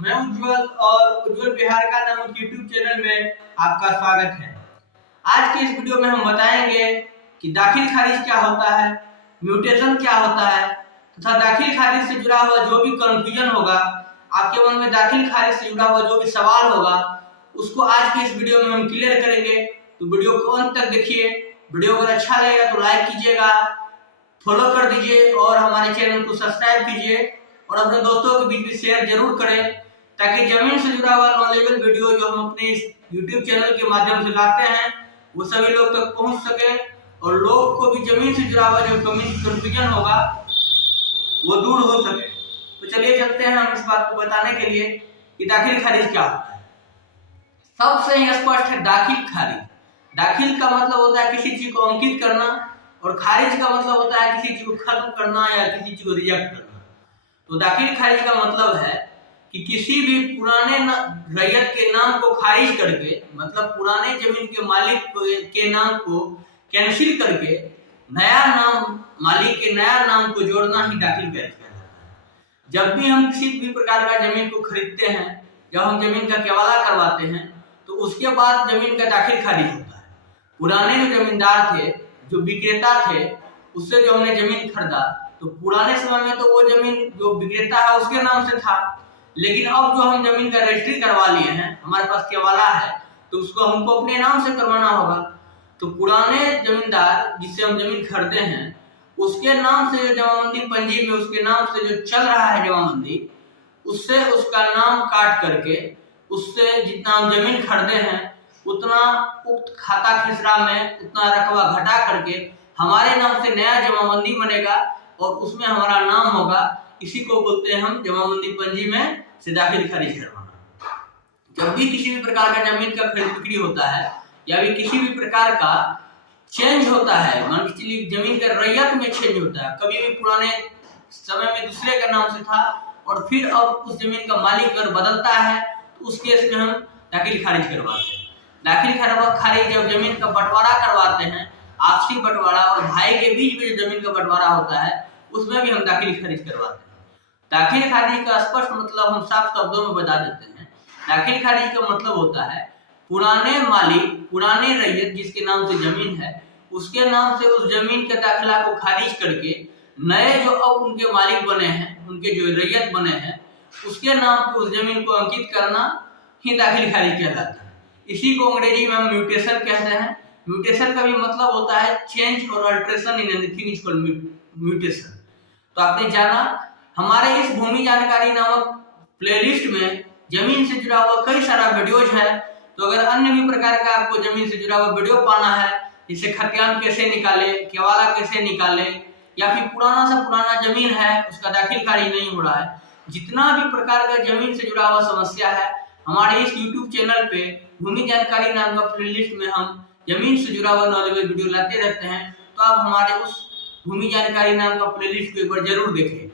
मैं उज्जवल और उज्जवल बिहार का नामक यूट्यूब चैनल में आपका स्वागत है। आज के इस वीडियो में हम बताएंगे कि दाखिल खारिज क्या होता है, म्यूटेशन क्या होता है तथा दाखिल खारिज से जुड़ा हुआ जो भी कंफ्यूजन होगा, आपके मन में दाखिल खारिज से जुड़ा हुआ जो भी सवाल होगा उसको आज के इस वीडियो में हम क्लियर करेंगे। तो वीडियो को अंत तक देखिए। वीडियो अगर अच्छा लगेगा तो लाइक कीजिएगा, फॉलो कर दीजिए और हमारे चैनल को सब्सक्राइब कीजिए और अपने दोस्तों के बीच में शेयर जरूर करें ताकि जमीन से जुड़ा हुआ नॉलेजेबल वीडियो जो हम अपने इस YouTube चैनल के माध्यम से लाते हैं वो सभी लोग तक पहुंच सके और लोग को भी जमीन से जुड़ा हुआ जो कंफ्यूजन होगा वो दूर हो सके। तो चलिए चलते हैं हम इस बात को बताने के लिए कि दाखिल खारिज क्या होता है। सबसे ही स्पष्ट है दाखिल खारिज। दाखिल का मतलब होता है किसी चीज को अंकित करना और खारिज का मतलब होता है किसी चीज को खत्म करना या किसी चीज को रिजेक्ट करना। तो दाखिल खारिज का मतलब है कि किसी भी पुराने रैयत के नाम को खारिज करके, मतलब पुराने जमीन के मालिक के नाम को कैंसिल करके नया नाम, मालिक के नया नाम को जोड़ना ही दाखिल खारिज कहलाता है। जब भी हम किसी भी प्रकार का जमीन को खरीदते हैं, जब हम जमीन का केवाला करवाते हैं तो उसके बाद जमीन का दाखिल खारिज होता है। पुराने जो जमींदार थे, जो विक्रेता थे, उससे जो हमने जमीन खरीदा तो पुराने समय में तो वो जमीन जो विक्रेता है उसके नाम से था, लेकिन अब जो हम जमीन का रजिस्ट्री करवा लिए हैं, हमारे पास केवाला है तो उसको हमको अपने नाम से करवाना होगा। तो पुराने जमींदार जिससे हम जमीन खरीदे हैं उसके नाम से जो जमाबंदी पंजी में उसके नाम से जो चल रहा है जमाबंदी, उससे उसका नाम काट करके उससे जितना हम जमीन खरीदे हैं उतना उक्त खाता खसरा में उतना रकबा घटा करके हमारे नाम से नया जमाबंदी बनेगा और उसमें हमारा नाम होगा। इसी को बोलते हैं हम जमाबंदी पंजी में से दाखिल खारिज करवाना। जब भी किसी भी प्रकार का जमीन का खरीद बिक्री होता है या भी किसी भी प्रकार का चेंज होता है, मान के चलिए जमीन का रैयत में चेंज होता है, कभी भी पुराने समय में दूसरे का नाम से था और फिर अब उस जमीन का मालिक अगर बदलता है तो उस केस में हम दाखिल खारिज करवाते हैं। दाखिल खारिज जब जमीन का बंटवारा करवाते हैं, आपसी बंटवारा और भाई के बीच में जो जमीन का बंटवारा होता है उसमें भी हम दाखिल खारिज करवाते हैं। दाखिल खारिज का स्पष्ट मतलब हम साफ शब्दों में बता देते हैं। दाखिल खारिज का मतलब होता है पुराने मालिक, पुराने रैयत जिसके नाम से जमीन है उसके नाम से उस जमीन के दाखिला को खारिज करके नए जो अब उनके मालिक बने हैं, उनके जो रैयत बने हैं, उसके नाम पे उस जमीन को अंकित करना ही दाखिल खारिज कहलाता है। इसी को अंग्रेजी में हम म्यूटेशन कहते हैं। म्यूटेशन का भी मतलब होता है चेंज और alteration in anything is called mutation. तो आपने जाना हमारे इस भूमि जानकारी नामक प्लेलिस्ट में जमीन से जुड़ा हुआ कई सारा वीडियोज है। तो अगर अन्य भी प्रकार का आपको जमीन से जुड़ा हुआ वीडियो पाना है, जैसे खतियान कैसे निकाले, केवाला कैसे निकाले, या फिर पुराना सा पुराना जमीन है उसका दाखिल खारिज नहीं हो रहा है, जितना भी प्रकार का जमीन से जुड़ा हुआ समस्या है हमारे इस YouTube चैनल पे भूमि जानकारी नाम का प्लेलिस्ट में हम जमीन से जुड़ा हुआ नॉलेजेबल वीडियो लाते रहते हैं। तो आप हमारे उस भूमि जानकारी नाम का प्लेलिस्ट को एक बार जरूर देखें।